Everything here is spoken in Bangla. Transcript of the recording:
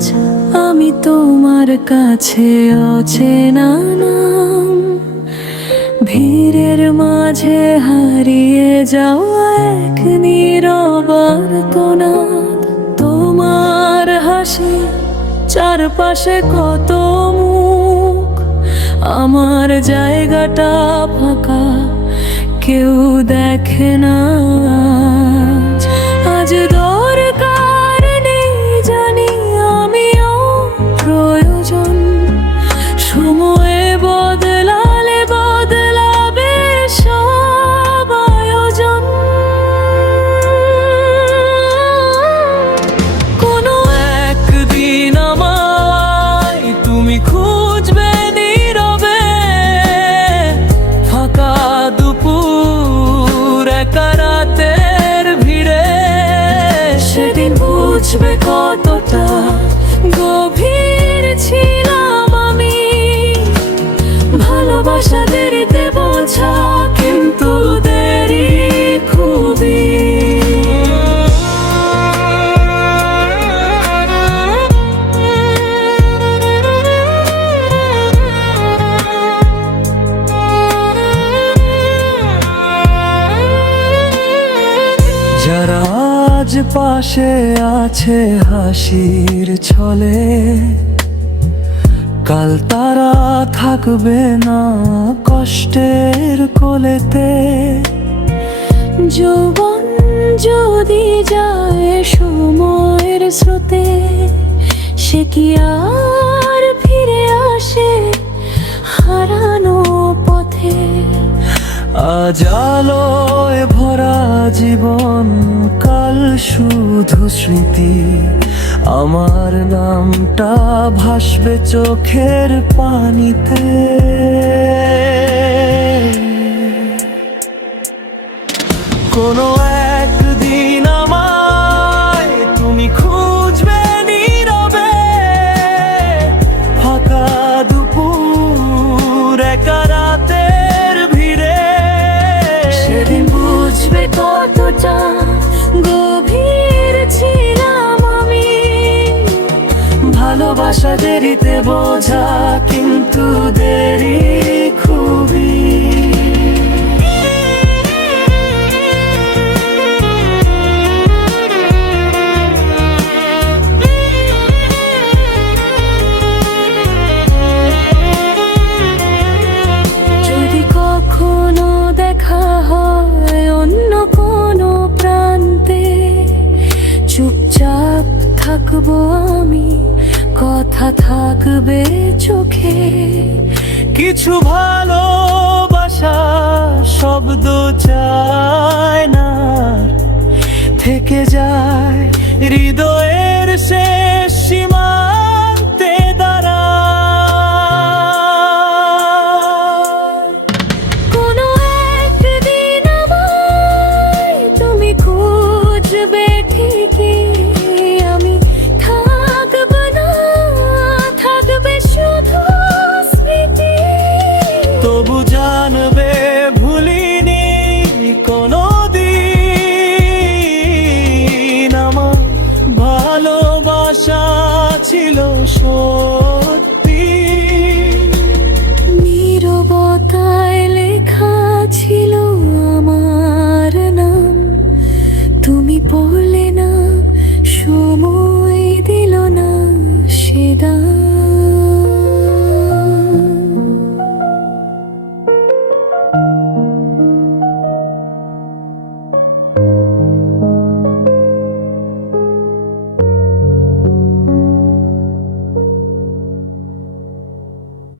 আজ আমি তোমার কাছে অচেনা নাম, ভিড়ের মাঝে হারিয়ে যাওয়া এক নীরব আর্তনাদ। তোমার হাসি, চারপাশে কত মুখ, আমার জায়গাটা ফাঁকা, কেউ দেখে না। আজ দরকার নেই জানি, আমিও প্রয়োজন। সময়ে বদলালে বদলাবে সব আয়োজন। কোনো একদিন আমায় তুমি খুঁজবে নীরবে, ফাঁকা দুপুর একা রাতের ভিড়ে। সেদিন বুঝবে কতটা গভীর ছিলাম আমি। ভালোবাসা দেরিতে বোঝা, কিন্তু দেরি খুবই। যারা আজ পাশে আছে হাসির ছলে, কাল তারা থাকবে না কষ্টের কোলেতে। যৌবন যদি যায় সময়ের স্রোতে, সে কি আর ফিরে আসে হারানো পথে? আজ আলোয় ভরা জীবন, কাল শুধু স্মৃতি। আমার নামটা ভাসবে চোখের পানিতে। কোনো একদিন আমায় তুমি খুঁজবে নীরবে, ফাঁকা দুপুর একা রাতের ভিড়ে। সেদিন বুঝবে কতটা গভীর ছিলাম আমি। ভালোবাসা দেরিতে বোঝা, কিন্তু দেরি খুবই। যদি কখনো দেখা হয় অন্য কোনো প্রান্তে, চুপচাপ থাকবো আমি, কথা থাকবে চোখে। কিছু ভালোবাসা শব্দ চায় না, থেকে যায় হৃদয়ের শেষ সীমান্তে দাঁড়ায়। কোনো একদিন আমায় তুমি খুঁজবে ঠিকই, আমি থাকব না, থাকবে শুধু স্মৃতি। তবু জানবে ভুলিনি কোনোদিন, আমার ভালোবাসা ছিল সত্যি। নীরবতায় লেখা ছিল আমার নাম, তুমি পড়লে না, সময় দিল না সে দাম।